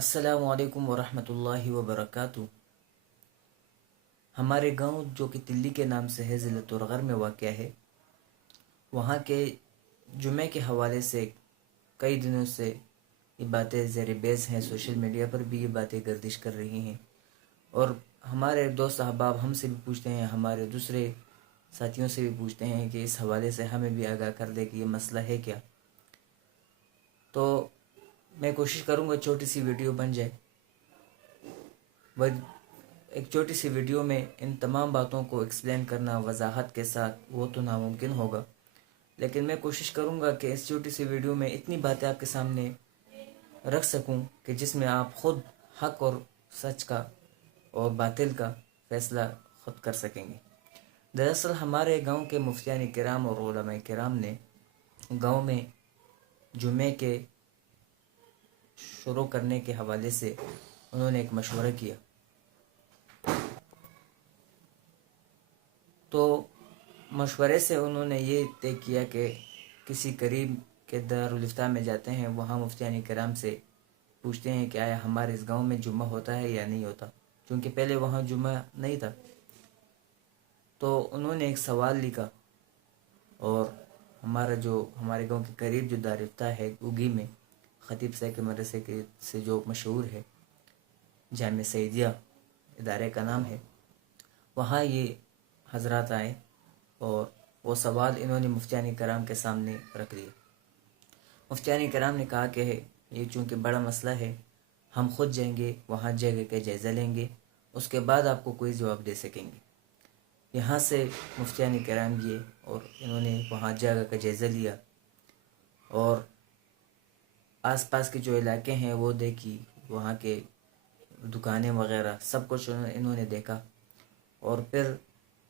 السلام علیکم ورحمۃ اللہ وبرکاتہ۔ ہمارے گاؤں جو کہ تلی کے نام سے ہے، ضلع تورغر میں واقع ہے، وہاں کے جمعے کے حوالے سے کئی دنوں سے یہ باتیں زیر بحث ہیں، سوشل میڈیا پر بھی یہ باتیں گردش کر رہی ہیں، اور ہمارے دوست احباب ہم سے بھی پوچھتے ہیں، ہمارے دوسرے ساتھیوں سے بھی پوچھتے ہیں کہ اس حوالے سے ہمیں بھی آگاہ کر دے کہ یہ مسئلہ ہے کیا۔ تو میں کوشش کروں گا چھوٹی سی ویڈیو بن جائے۔ ایک چھوٹی سی ویڈیو میں ان تمام باتوں کو ایکسپلین کرنا وضاحت کے ساتھ وہ تو ناممکن ہوگا، لیکن میں کوشش کروں گا کہ اس چھوٹی سی ویڈیو میں اتنی باتیں آپ کے سامنے رکھ سکوں کہ جس میں آپ خود حق اور سچ کا اور باطل کا فیصلہ خود کر سکیں گے۔ دراصل ہمارے گاؤں کے مفتیان کرام اور علماء کرام نے گاؤں میں جمعے کے شروع کرنے کے حوالے سے انہوں نے ایک مشورہ کیا۔ تو مشورے سے انہوں نے یہ طے کیا کہ کسی قریب کے دارالافتاء میں جاتے ہیں، وہاں مفتیان کرام سے پوچھتے ہیں کہ آیا ہمارے اس گاؤں میں جمعہ ہوتا ہے یا نہیں ہوتا، کیونکہ پہلے وہاں جمعہ نہیں تھا۔ تو انہوں نے ایک سوال لکھا، اور ہمارے گاؤں کے قریب جو دارالافتاء ہے اگی میں، خطیب صاحب کے مدرسے کے سے جو مشہور ہے، جامع سعیدیہ ادارے کا نام ہے، وہاں یہ حضرات آئے اور وہ سوال انہوں نے مفتیان کرام کے سامنے رکھ لیا۔ مفتیان کرام نے کہا کہ یہ چونکہ بڑا مسئلہ ہے، ہم خود جائیں گے وہاں جگہ کا جائزہ لیں گے، اس کے بعد آپ کو کوئی جواب دے سکیں گے۔ یہاں سے مفتیان کرام گئے اور انہوں نے وہاں جگہ کا جائزہ لیا، اور آس پاس کے جو علاقے ہیں وہ دیکھی، وہاں کے دکانیں وغیرہ سب کچھ انہوں نے دیکھا، اور پھر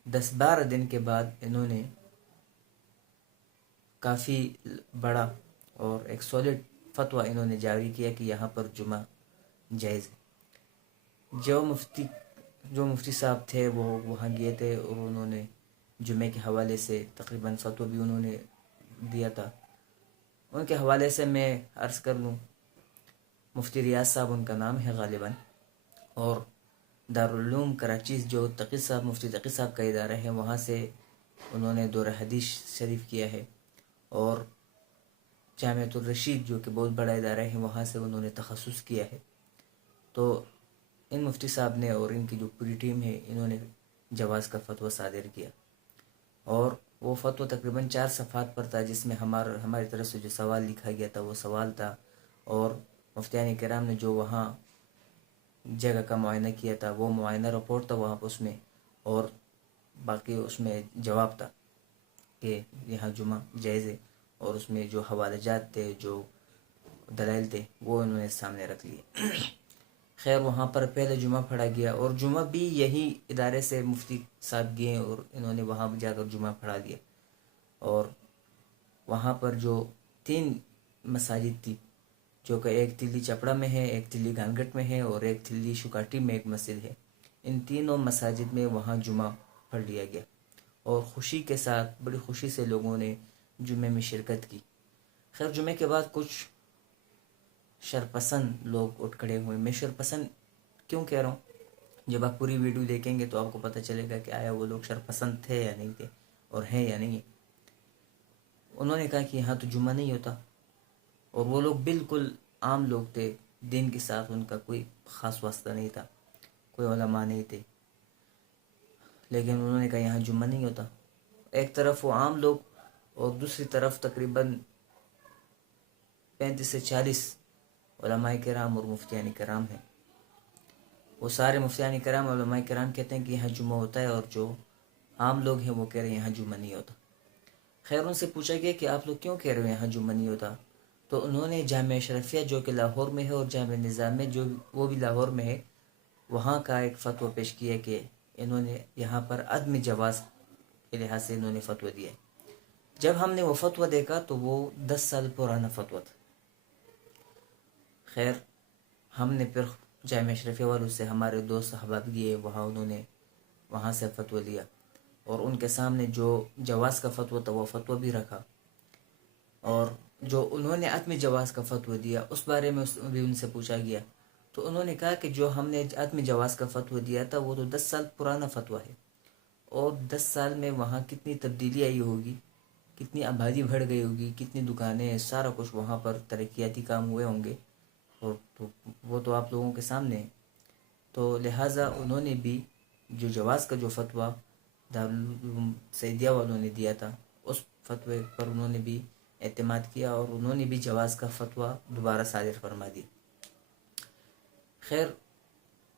10-12 دن کے بعد انہوں نے کافی بڑا اور ایک سولڈ فتویٰ انہوں نے جاری کیا کہ یہاں پر جمعہ جائز ہے۔ جو مفتی صاحب تھے وہ وہاں گئے تھے، اور انہوں نے جمعے کے حوالے سے تقریباً فتویٰ بھی انہوں نے دیا تھا۔ ان کے حوالے سے میں عرض کر لوں، مفتی ریاض صاحب ان کا نام ہے غالباً، اور دارالعلوم کراچی جو مفتی تقی صاحب کا ادارہ ہے، وہاں سے انہوں نے دورہ حدیث شریف کیا ہے، اور جامعۃ الرشید جو کہ بہت بڑا ادارہ ہے، وہاں سے انہوں نے تخصص کیا ہے۔ تو ان مفتی صاحب نے اور ان کی جو پوری ٹیم ہے، انہوں نے جواز کا فتویٰ صادر کیا، اور وہ فتویٰ تقریباً 4 صفحات پر تھا، جس میں ہماری طرف سے جو سوال لکھا گیا تھا وہ سوال تھا، اور مفتیان کرام نے جو وہاں جگہ کا معائنہ کیا تھا وہ معائنہ رپورٹ تھا وہاں اس میں، اور باقی اس میں جواب تھا کہ یہاں جمعہ جائز ہے، اور اس میں جو حوالہ جات تھے، جو دلائل تھے، وہ انہوں نے سامنے رکھ لیے۔ خیر، وہاں پر پہلے جمعہ پڑھا گیا، اور جمعہ بھی یہی ادارے سے مفتی صاحب گئے اور انہوں نے وہاں جا کر جمعہ پڑھا دیا، اور وہاں پر جو 3 مساجد تھی، جو کہ ایک تلی چپڑا میں ہے، ایک تلی گانگٹ میں ہے، اور ایک تلی شکاٹی میں ایک مسجد ہے، ان تینوں مساجد میں وہاں جمعہ پڑھ لیا گیا، اور خوشی کے ساتھ، بڑی خوشی سے لوگوں نے جمعے میں شرکت کی۔ خیر، جمعے کے بعد کچھ شرپسند لوگ اٹھ کھڑے ہوئے۔ میں شرپسند کیوں کہہ رہا ہوں؟ جب آپ پوری ویڈیو دیکھیں گے تو آپ کو پتہ چلے گا کہ آیا وہ لوگ شرپسند تھے یا نہیں تھے، اور ہیں یا نہیں۔ انہوں نے کہا کہ یہاں تو جمعہ نہیں ہوتا، اور وہ لوگ بالکل عام لوگ تھے، دین کے ساتھ ان کا کوئی خاص واسطہ نہیں تھا، کوئی علماء نہیں تھے، لیکن انہوں نے کہا یہاں جمعہ نہیں ہوتا۔ ایک طرف وہ عام لوگ، اور دوسری طرف تقریباً 35 سے 40 علماء کرام اور مفتیان کرام ہیں۔ وہ سارے مفتیان کرام اور علماء کرام کہتے ہیں کہ یہاں جمعہ ہوتا ہے، اور جو عام لوگ ہیں وہ کہہ رہے ہیں یہاں جمعہ نہیں ہوتا۔ خیر، ان سے پوچھا گیا کہ آپ لوگ کیوں کہہ رہے ہیں یہاں جمعہ نہیں ہوتا؟ تو انہوں نے جامعہ اشرفیہ جو کہ لاہور میں ہے، اور جامعہ نظام میں جو وہ بھی لاہور میں ہے، وہاں کا ایک فتویٰ پیش کیا کہ انہوں نے یہاں پر عدم جواز کے لحاظ سے انہوں نے فتویٰ دیا ہے۔ جب ہم نے وہ فتویٰ دیکھا تو وہ 10 سال پرانا فتویٰ تھا۔ خیر، ہم نے پھر جامعہ اشرفیہ والوں سے، ہمارے دوست احباب گئے وہاں، انہوں نے وہاں سے فتویٰ لیا، اور ان کے سامنے جو جواز کا فتویٰ تھا وہ فتویٰ بھی رکھا، اور جو انہوں نے عدم جواز کا فتویٰ دیا اس بارے میں بھی ان سے پوچھا گیا، تو انہوں نے کہا کہ جو ہم نے عدم جواز کا فتویٰ دیا تھا وہ تو 10 سال پرانا فتویٰ ہے، اور 10 سال میں وہاں کتنی تبدیلی آئی ہوگی، کتنی آبادی بڑھ گئی ہوگی، کتنی دکانیں، سارا کچھ وہاں پر ترقیاتی کام ہوئے ہوں گے، اور تو وہ تو آپ لوگوں کے سامنے ہے۔ تو لہٰذا انہوں نے بھی جو جواز کا جو فتویٰ دارالعلوم سعیدیہ والوں نے دیا تھا، اس فتوے پر انہوں نے بھی اعتماد کیا، اور انہوں نے بھی جواز کا فتویٰ دوبارہ صادر فرما دی۔ خیر،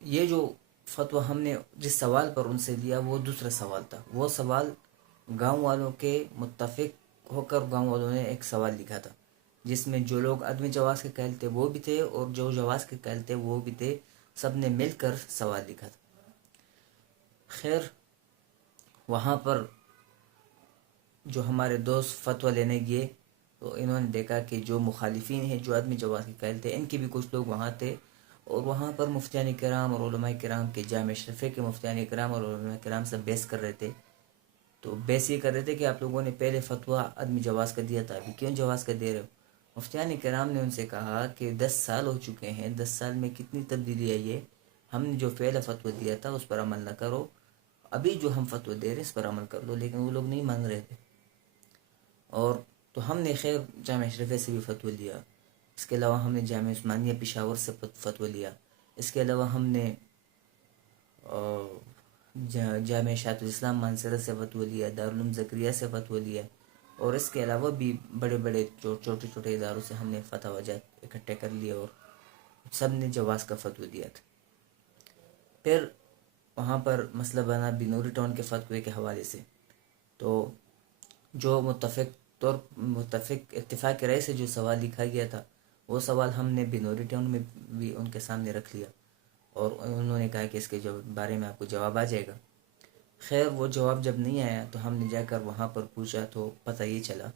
یہ جو فتویٰ ہم نے جس سوال پر ان سے لیا وہ دوسرا سوال تھا۔ وہ سوال گاؤں والوں کے متفق ہو کر گاؤں والوں نے ایک سوال لکھا تھا، جس میں جو لوگ عدم جواز کے قائل تھے وہ بھی تھے، اور جو جواز کے قائل تھے وہ بھی تھے، سب نے مل کر سوال لکھا تھا۔ خیر، وہاں پر جو ہمارے دوست فتویٰ لینے گئے تو انہوں نے دیکھا کہ جو مخالفین ہیں، جو عدم جواز کے قائل تھے، ان کے بھی کچھ لوگ وہاں تھے، اور وہاں پر مفتیان کرام اور علماء کرام کے جامع اشرفیہ کے مفتیان کرام اور علماء کرام سب بحث کر رہے تھے۔ تو بحث یہ کر رہے تھے کہ آپ لوگوں نے پہلے فتویٰ عدم جواز کا دیا تھا، ابھی کیوں جواز کا دے رہے ہو؟ مفتیان کرام نے ان سے کہا کہ 10 سال ہو چکے ہیں، 10 سال میں کتنی تبدیلی آئی ہے، ہم نے جو پہلا فتویٰ دیا تھا اس پر عمل نہ کرو، ابھی جو ہم فتویٰ دے رہے ہیں اس پر عمل کر لو۔ لیکن وہ لوگ نہیں مان رہے تھے، اور تو ہم نے خیر جامع اشرفیہ سے بھی فتویٰ لیا، اس کے علاوہ ہم نے جامع عثمانیہ پشاور سے فتویٰ لیا، اس کے علاوہ ہم نے جامع اشاعت الاسلام مانسرت سے فتویٰ لیا، دارالعلوم زکریا سے فتویٰ لیا، اور اس کے علاوہ بھی بڑے بڑے چھوٹے چھوٹے اداروں سے ہم نے فتویٰ جات اکٹھے کر لیے، اور سب نے جواز کا فتویٰ دیا تھا۔ پھر وہاں پر مسئلہ بنا بنوری ٹاؤن کے فتوے کے حوالے سے، تو جو متفق اتفاق رائے سے جو سوال لکھا گیا تھا وہ سوال ہم نے بنوری ٹاؤن میں بھی ان کے سامنے رکھ لیا، اور انہوں نے کہا کہ اس کے بارے میں آپ کو جواب آ جائے گا۔ خیر، وہ جواب جب نہیں آیا تو ہم نے جا کر وہاں پر پوچھا تو پتہ یہ چلا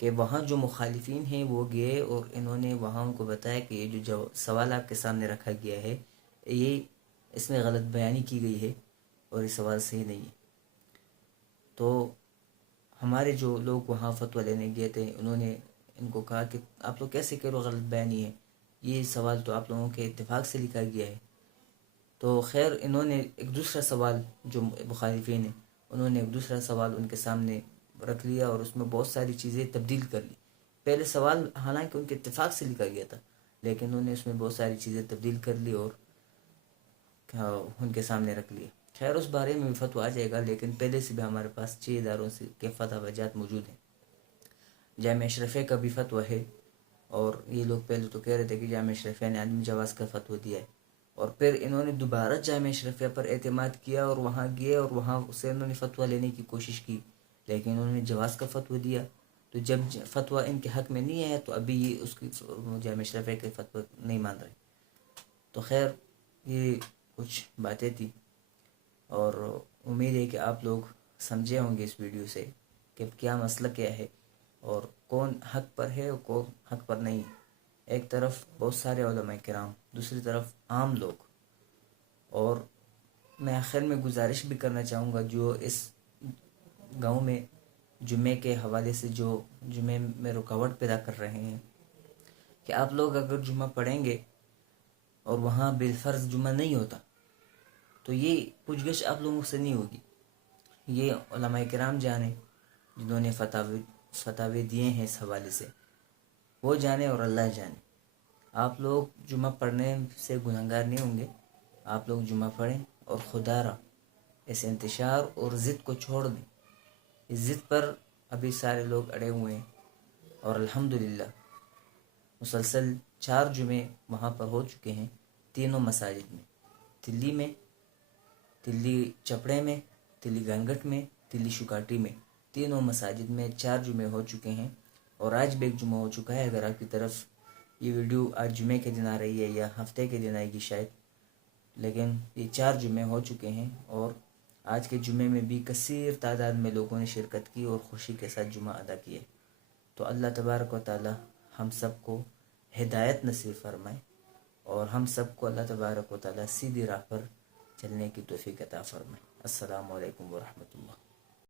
کہ وہاں جو مخالفین ہیں وہ گئے، اور انہوں نے وہاں ان کو بتایا کہ یہ جو سوال آپ کے سامنے رکھا گیا ہے یہ اس میں غلط بیانی کی گئی ہے، اور یہ سوال صحیح نہیں ہے۔ تو ہمارے جو لوگ وہاں فتویٰ لینے گئے تھے انہوں نے ان کو کہا کہ آپ لوگ کیسے کہہ رہے ہو غلط بیانی ہے، یہ سوال تو آپ لوگوں کے اتفاق سے لکھا گیا ہے۔ تو خیر، انہوں نے ایک دوسرا سوال، جو مخالفین ہیں انہوں نے ایک دوسرا سوال ان کے سامنے رکھ لیا، اور اس میں بہت ساری چیزیں تبدیل کر لی۔ پہلے سوال حالانکہ ان کے اتفاق سے لکھا گیا تھا، لیکن انہوں نے اس میں بہت ساری چیزیں تبدیل کر لی اور ان کے سامنے رکھ لی۔ خیر، اس بارے میں بھی فتویٰ آ جائے گا، لیکن پہلے سے بھی ہمارے پاس 6 اداروں سے کے فتویٰ جات موجود ہیں۔ جامع اشرفیہ کا بھی فتویٰ ہے، اور یہ لوگ پہلے تو کہہ رہے تھے کہ جامع اشرفیہ نے عدم جواز کا فتویٰ دیا ہے، اور پھر انہوں نے دوبارہ جامع اشرفیہ پر اعتماد کیا اور وہاں گئے، اور وہاں سے انہوں نے فتویٰ لینے کی کوشش کی، لیکن انہوں نے جواز کا فتویٰ دیا۔ تو جب فتویٰ ان کے حق میں نہیں آیا تو ابھی یہ اس کی جامع اشرفیہ کے فتویٰ نہیں مان رہے۔ تو خیر، یہ کچھ باتیں تھی، اور امید ہے کہ آپ لوگ سمجھے ہوں گے اس ویڈیو سے کہ کیا مسئلہ کیا ہے، اور کون حق پر ہے اور کون حق پر نہیں۔ ایک طرف بہت سارے علماء کرام، دوسری طرف عام لوگ، اور میں آخر میں گزارش بھی کرنا چاہوں گا جو اس گاؤں میں جمعے کے حوالے سے جو جمعے میں رکاوٹ پیدا کر رہے ہیں، کہ آپ لوگ اگر جمعہ پڑھیں گے اور وہاں بالفرض جمعہ نہیں ہوتا تو یہ پوچھ گچھ آپ لوگوں سے نہیں ہوگی۔ یہ علماء کرام جانے جنہوں نے فتاوے دیے ہیں اس حوالے سے، وہ جانے اور اللہ جانے۔ آپ لوگ جمعہ پڑھنے سے گنہگار نہیں ہوں گے، آپ لوگ جمعہ پڑھیں اور خدا را اس انتشار اور ضد کو چھوڑ دیں۔ اس ضد پر ابھی سارے لوگ اڑے ہوئے ہیں، اور الحمدللہ مسلسل 4 جمعے وہاں پر ہو چکے ہیں، تینوں مساجد میں، دلی میں، دلی چپڑے میں، دلی گنگٹ میں، دلی شکاٹی میں، تینوں مساجد میں 4 جمعے ہو چکے ہیں، اور آج بھی ایک جمعہ ہو چکا ہے۔ اگر آپ کی طرف یہ ویڈیو آج جمعے کے دن آ رہی ہے یا ہفتے کے دن آئے گی شاید، لیکن یہ 4 جمعے ہو چکے ہیں، اور آج کے جمعے میں بھی کثیر تعداد میں لوگوں نے شرکت کی اور خوشی کے ساتھ جمعہ ادا کیے۔ تو اللہ تبارک و تعالی ہم سب کو ہدایت نصیب فرمائے، اور ہم سب کو اللہ تبارک و تعالی سیدھی راہ پر چلنے کی توفیق عطا فرمائے۔ السلام علیکم ورحمۃ اللہ۔